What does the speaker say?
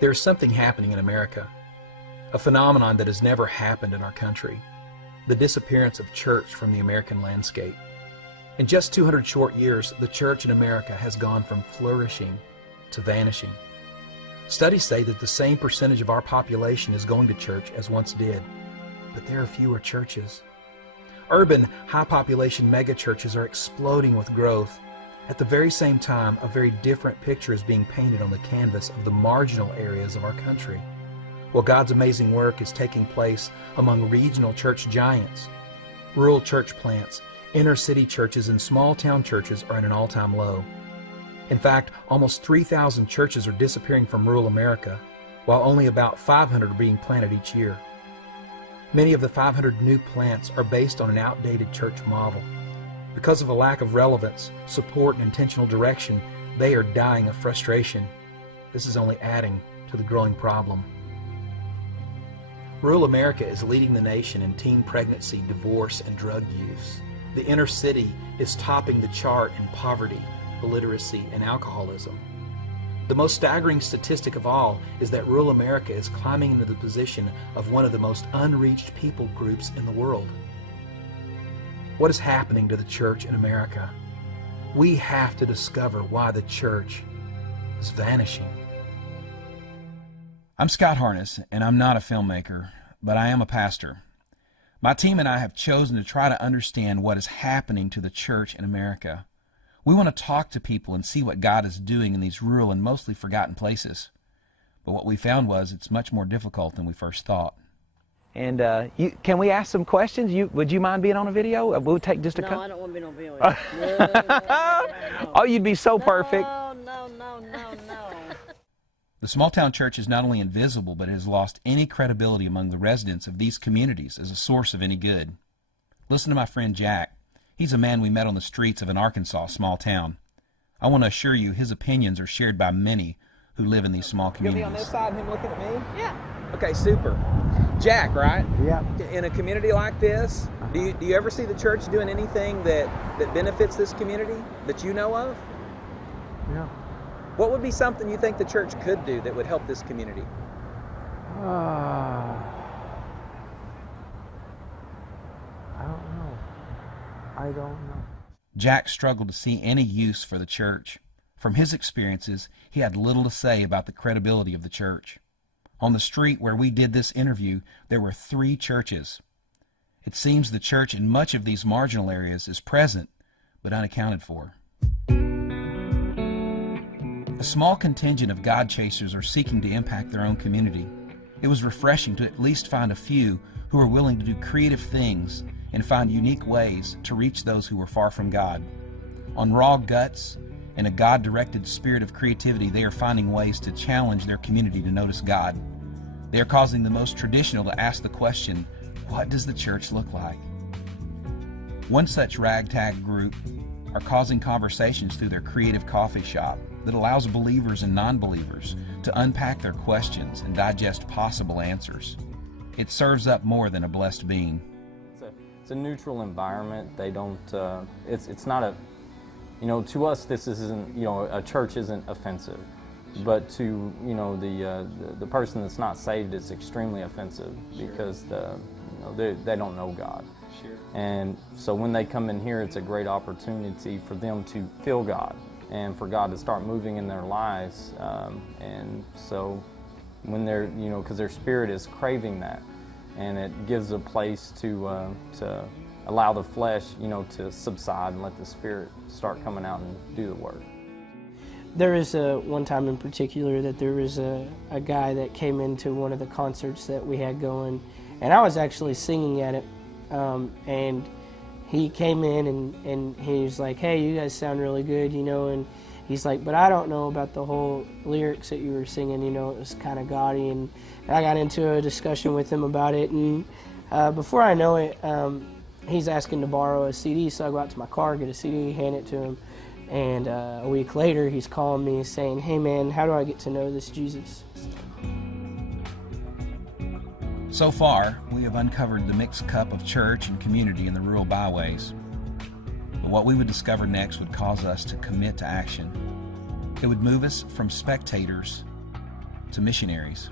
There is something happening in America, a phenomenon that has never happened in our country, the disappearance of church from the American landscape. In just 200 short years, the church in America has gone from flourishing to vanishing. Studies say that the same percentage of our population is going to church as once did, but there are fewer churches. Urban, high-population megachurches are exploding with growth. At the very same time, a very different picture is being painted on the canvas of the marginal areas of our country. Well, God's amazing work is taking place among regional church giants. Rural church plants, inner-city churches, and small-town churches are at an all-time low. In fact, almost 3,000 churches are disappearing from rural America, while only about 500 are being planted each year. Many of the 500 new plants are based on an outdated church model. Because of a lack of relevance, support, and intentional direction, they are dying of frustration. This is only adding to the growing problem. Rural America is leading the nation in teen pregnancy, divorce, and drug use. The inner city is topping the chart in poverty, illiteracy, and alcoholism. The most staggering statistic of all is that rural America is climbing into the position of one of the most unreached people groups in the world. What is happening to the church in America? We have to discover why the church is vanishing. I'm Scott Harness, and I'm not a filmmaker, but I am a pastor. My team and I have chosen to try to understand what is happening to the church in America. We want to talk to people and see what God is doing in these rural and mostly forgotten places. But what we found was it's much more difficult than we first thought. And can we ask some questions? Would you mind being on a video? We'll take just a couple. No, I don't want to be on video. No. Oh, you'd be so perfect. No. The small-town church is not only invisible, but it has lost any credibility among the residents of these communities as a source of any good. Listen to my friend Jack. He's a man we met on the streets of an Arkansas small town. I want to assure you his opinions are shared by many who live in these small communities. You'll be on this side and him looking at me? Yeah. Okay, super. Jack, right? Yeah. In a community like this, do you ever see the church doing anything that benefits this community that you know of? Yeah. What would be something you think the church could do that would help this community? I don't know. Jack struggled to see any use for the church. From his experiences, he had little to say about the credibility of the church. On the street where we did this interview, there were 3 churches. It seems the church in much of these marginal areas is present, but unaccounted for. A small contingent of God chasers are seeking to impact their own community. It was refreshing to at least find a few who are willing to do creative things and find unique ways to reach those who were far from God. On raw guts and a God-directed spirit of creativity, they are finding ways to challenge their community to notice God. They are causing the most traditional to ask the question, what does the church look like? One such ragtag group are causing conversations through their creative coffee shop that allows believers and non-believers to unpack their questions and digest possible answers. It serves up more than a blessed being. It's a neutral environment. They don't, it's not a, to us this isn't, a church isn't offensive. But to, the person that's not saved, it's extremely offensive because they don't know God. Sure. And so when they come in here, it's a great opportunity for them to feel God and for God to start moving in their lives. And so when they're, because their spirit is craving that, and it gives a place to allow the flesh, to subside and let the spirit start coming out and do the work. There is one time in particular that there was a guy that came into one of the concerts that we had going, and I was actually singing at it, and he came in and he was like, hey, you guys sound really good, and he's like, but I don't know about the whole lyrics that you were singing, it was kind of gaudy, and I got into a discussion with him about it, and before I know it, he's asking to borrow a CD, so I go out to my car, get a CD, hand it to him, and a week later he's calling me saying, hey man, how do I get to know this Jesus? So far, we have uncovered the mixed cup of church and community in the rural byways. But what we would discover next would cause us to commit to action. It would move us from spectators to missionaries.